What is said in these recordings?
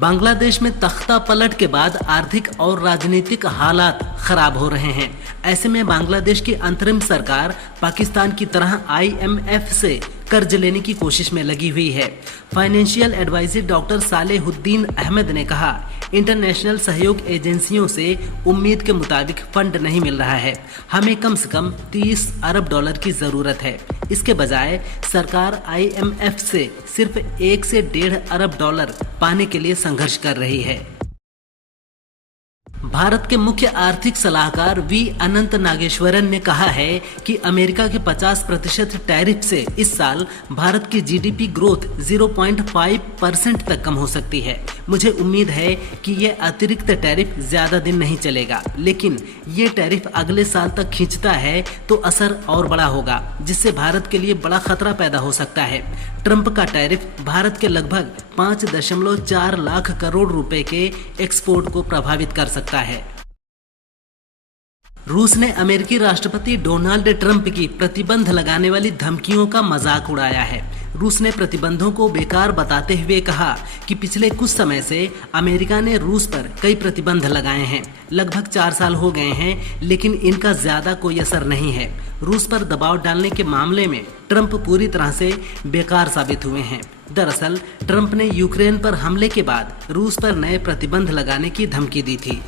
बांग्लादेश में तख्ता पलट के बाद आर्थिक और राजनीतिक हालात खराब हो रहे हैं। ऐसे में बांग्लादेश की अंतरिम सरकार पाकिस्तान की तरह IMF से कर्ज लेने की कोशिश में लगी हुई है। Financial adviser doctor Salehuddin Ahmed ने कहा, इंटरनेशनल सहयोग एजेंसियों से उम्मीद के मुताबिक फंड नहीं मिल रहा है। हमें कम से कम 30 अरब डॉलर की जरूरत है। इसके बजाय सरकार IMF से सिर्फ 1 से 1.5 अरब डॉलर पाने के लिए संघर्ष कर रही है। भारत के मुख्य आर्थिक सलाहकार V अनंत नागेश्वरन ने कहा है कि अमेरिका के 50% टैरिफ से इस साल भारत की GDP ग्रोथ 0.5% तक कम हो सकती है। मुझे उम्मीद है कि यह अतिरिक्त टैरिफ ज्यादा दिन नहीं चलेगा, लेकिन ये टैरिफ अगले साल तक खींचता है तो असर और बड़ा होगा, जिससे भारत के लिए बड़ा खतरा पैदा हो सकता है। ट्रंप का टैरिफ भारत के लगभग 5.4 लाख करोड़ रुपए के एक्सपोर्ट को प्रभावित कर सकता है। रूस ने अमेरिकी राष्ट्रपति डोनाल्ड ट्रंप की प्रतिबंध लगाने वाली धमकियों का मजाक उड़ाया है। रूस ने प्रतिबंधों को बेकार बताते हुए कहा कि पिछले कुछ समय से अमेरिका ने रूस पर कई प्रतिबंध लगाए हैं। लगभग 4 साल हो गए हैं, लेकिन इनका ज्यादा कोई असर नहीं है। रूस पर दबाव डालने के मामले में ट्रंप पूरी तरह से बेकार साबित हुए हैं। दरअसल ट्रंप ने यूक्रेन पर हमले के बाद रूस पर नए प्रतिबंध लगाने की धमकी दी थी।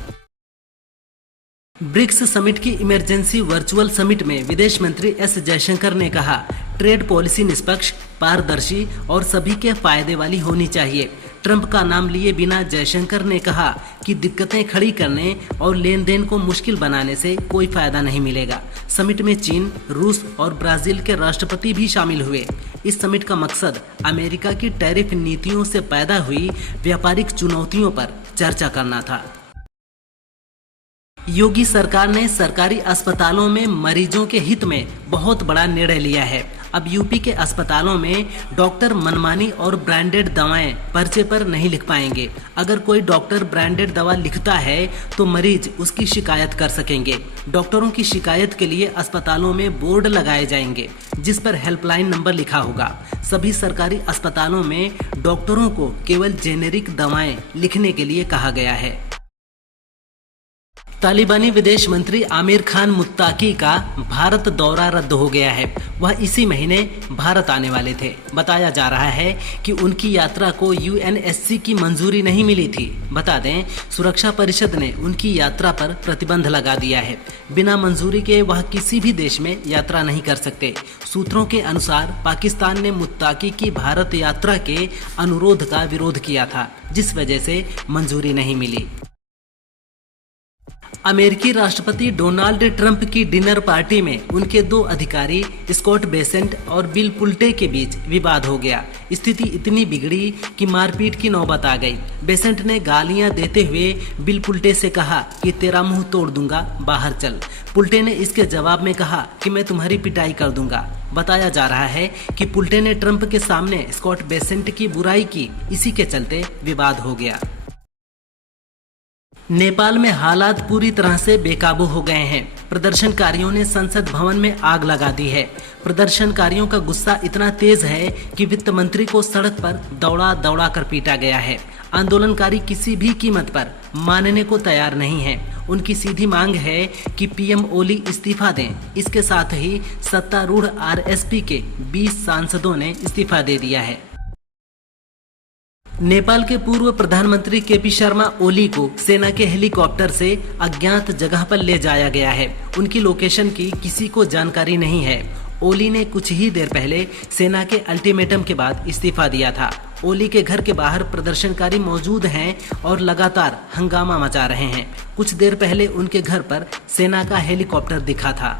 ब्रिक्स समिट की इमरजेंसी वर्चुअल समिट में विदेश मंत्री S जयशंकर ने कहा, ट्रेड पॉलिसी निष्पक्ष, पारदर्शी और सभी के फायदे वाली होनी चाहिए। ट्रंप का नाम लिए बिना जयशंकर ने कहा कि दिक्कतें खड़ी करने और लेन देन को मुश्किल बनाने से कोई फायदा नहीं मिलेगा। समिट में चीन, रूस और ब्राजील के राष्ट्रपति भी शामिल हुए। इस समिट का मकसद अमेरिका की टैरिफ नीतियों से पैदा हुई व्यापारिक चुनौतियों पर चर्चा करना था। योगी सरकार ने सरकारी अस्पतालों में मरीजों के हित में बहुत बड़ा निर्णय लिया है। अब यूपी के अस्पतालों में डॉक्टर मनमानी और ब्रांडेड दवाएं पर्चे पर नहीं लिख पाएंगे। अगर कोई डॉक्टर ब्रांडेड दवा लिखता है तो मरीज उसकी शिकायत कर सकेंगे। डॉक्टरों की शिकायत के लिए अस्पतालों में बोर्ड लगाए जाएंगे, जिस पर हेल्पलाइन नंबर लिखा होगा। सभी सरकारी अस्पतालों में डॉक्टरों को केवल जेनेरिक दवाएं लिखने के लिए कहा गया है। तालिबानी विदेश मंत्री आमिर खान मुत्ताकी का भारत दौरा रद्द हो गया है। वह इसी महीने भारत आने वाले थे। बताया जा रहा है कि उनकी यात्रा को UNSC की मंजूरी नहीं मिली थी। बता दें, सुरक्षा परिषद ने उनकी यात्रा पर प्रतिबंध लगा दिया है। बिना मंजूरी के वह किसी भी देश में यात्रा नहीं कर सकते। सूत्रों के अनुसार पाकिस्तान ने मुत्ताकी की भारत यात्रा के अनुरोध का विरोध किया था, जिस वजह से मंजूरी नहीं मिली। अमेरिकी राष्ट्रपति डोनाल्ड ट्रंप की डिनर पार्टी में उनके 2 अधिकारी स्कॉट बेसेंट और बिल पुल्टे के बीच विवाद हो गया। स्थिति इतनी बिगड़ी कि मारपीट की नौबत आ गई। बेसेंट ने गालियां देते हुए बिल पुल्टे से कहा कि तेरा मुंह तोड़ दूंगा, बाहर चल। पुल्टे ने इसके जवाब में कहा कि मैं तुम्हारी पिटाई कर दूंगा। बताया जा रहा है कि पुल्टे ने ट्रंप के सामने स्कॉट बेसेंट की बुराई की। इसी के चलते विवाद हो गया। नेपाल में हालात पूरी तरह से बेकाबू हो गए हैं। प्रदर्शनकारियों ने संसद भवन में आग लगा दी है। प्रदर्शनकारियों का गुस्सा इतना तेज है कि वित्त मंत्री को सड़क पर दौड़ा दौड़ा कर पीटा गया है। आंदोलनकारी किसी भी कीमत पर मानने को तैयार नहीं है। उनकी सीधी मांग है कि PM ओली इस्तीफा दें। इसके साथ ही सत्तारूढ़ RSP के 20 सांसदों ने इस्तीफा दे दिया है। नेपाल के पूर्व प्रधानमंत्री KP शर्मा ओली को सेना के हेलीकॉप्टर से अज्ञात जगह पर ले जाया गया है। उनकी लोकेशन की किसी को जानकारी नहीं है। ओली ने कुछ ही देर पहले सेना के अल्टीमेटम के बाद इस्तीफा दिया था। ओली के घर के बाहर प्रदर्शनकारी मौजूद हैं और लगातार हंगामा मचा रहे हैं। कुछ देर पहले उनके घर पर सेना का हेलीकॉप्टर दिखा था।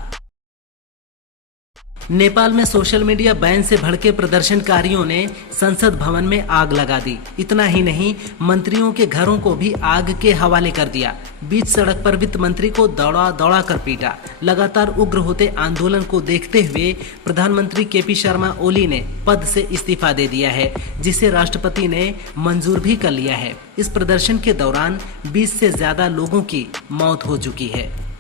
नेपाल में सोशल मीडिया बैन से भड़के प्रदर्शनकारियों ने संसद भवन में आग लगा दी। इतना ही नहीं, मंत्रियों के घरों को भी आग के हवाले कर दिया। बीच सड़क पर वित्त मंत्री को दौड़ा दौड़ा कर पीटा। लगातार उग्र होते आंदोलन को देखते हुए प्रधानमंत्री KP शर्मा ओली ने पद से इस्तीफा दे दिया है, जिसे राष्ट्रपति ने मंजूर भी कर लिया है। इस प्रदर्शन के दौरान 20 से ज्यादा लोगों की मौत हो चुकी है।